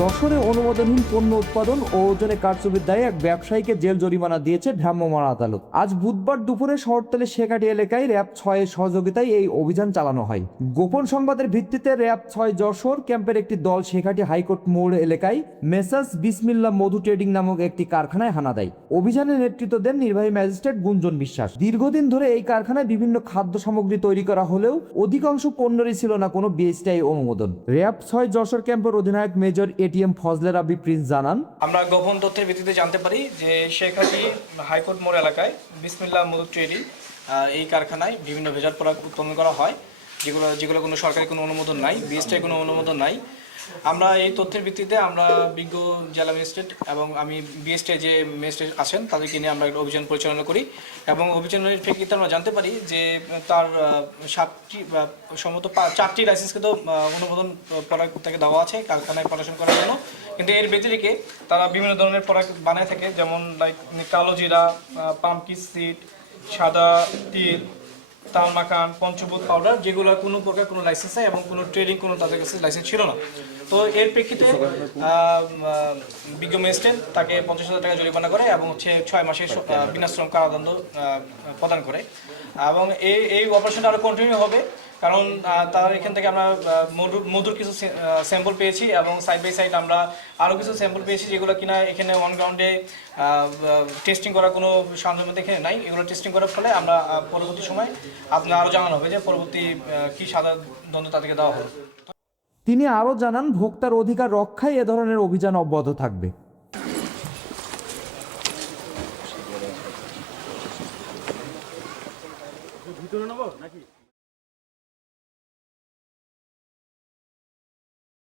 যশোরে অনুমোদনহীন পণ্য উৎপাদন ও ওজনে কারচুপির দায়ে এক ব্যবসায়ীকে জেল জরিমানা দিয়েছে ভ্রাম্যমাণ আদালত। আজ বুধবার দুপুরে শহরতলির শেখাটি এলাকায় র্যাব ৬-এর সহযোগিতায় এই অভিযান চালানো হয়। গোপন সংবাদের ভিত্তিতে র্যাব ৬ যশোর ক্যাম্পের একটি দল শেখাটি হাইকোর্ট মোড় এলাকায় মেসার্স বিসমিল্লাহ মধু ট্রেডিং নামক একটি কারখানায় হানা দেয়। অভিযানে নেতৃত্ব দেন নির্বাহী ম্যাজিস্ট্রেট গুঞ্জন বিশ্বাস। দীর্ঘদিন ধরে এই কারখানায় বিভিন্ন খাদ্য সামগ্রী তৈরি করা হলেও অধিকাংশ পণ্যেরই ছিল না কোনো বিএসটিআই অনুমোদন। র্যাব ৬ যশোর ক্যাম্পের অধিনায়ক মেজর এটিএম ফজলে রাব্বি প্রিন্স জানান, আমরা গোপন তথ্যের ভিত্তিতে জানতে পারি যে শেখাটি হাইকোর্ট মোড় এলাকায় বিসমিল্লাহ মধু ট্রেডিং এই কারখানায় বিভিন্ন ভেজাল প্রোডাক্ট উৎপন্ন করা হয়, যেগুলো কোনো সরকারি কোনো অনুমোদন নাই, বিএসটিআই কোনো অনুমোদন নাই। আমরা এই তথ্যের ভিত্তিতে আমরা বিজ্ঞ জেলা ম্যাজিস্ট্রেট এবং আমি বিএসটিআই যে ম্যাজিস্ট্রেট আছেন তাদেরকে নিয়ে আমরা একটা অভিযান পরিচালনা করি এবং অভিযানের প্রেক্ষিতে আমরা জানতে পারি যে তার 7টি সম্ভবত 4টি লাইসেন্স কিন্তু অনুমোদন প্রোডাক্ট থেকে দেওয়া আছে কারখানায় প্রোডাকশন করার জন্য, কিন্তু এর ব্যতিরিকে তারা বিভিন্ন ধরনের প্রোডাক্ট বানায় থাকে, যেমন লাইক কালো জিরা, পাম্পকিন সিড, সাদা তিল, তাল মাখান, পঞ্চভূত পাউডার, যেগুলো কোনো প্রকার কোনো লাইসেন্স নেই এবং কোনো ট্রেডিং কোনো তাদের কাছে লাইসেন্স ছিল না। তো এর প্রেক্ষিতে বিজ্ঞ ম্যাজিস্ট্রেট তাকে 50,000 টাকা জরিমানা করে এবং 6 মাসের বিনাশ্রম কারাদণ্ড প্রদান করে এবং এই অপারেশনটা আরও কন্টিনিউ হবে, কারণ তার এখান থেকে আমরা মধুর কিছু স্যাম্পল পেয়েছি এবং সাইড বাই সাইড আমরা আরও কিছু স্যাম্পল পেয়েছি যেগুলো কিনা এখানে অন গ্রাউন্ডে টেস্টিং করার কোনো সরঞ্জাম এখানে নাই। এগুলো টেস্টিং করার ফলে আমরা পরবর্তী সময় আপনার আরও জানানো হবে যে পরবর্তী কী সাজা দণ্ড তাদেরকে দেওয়া হবে। তিনি আরও জানান, ভোক্তার অধিকার রক্ষায় এ ধরনের অভিযান অব্যাহত থাকবে।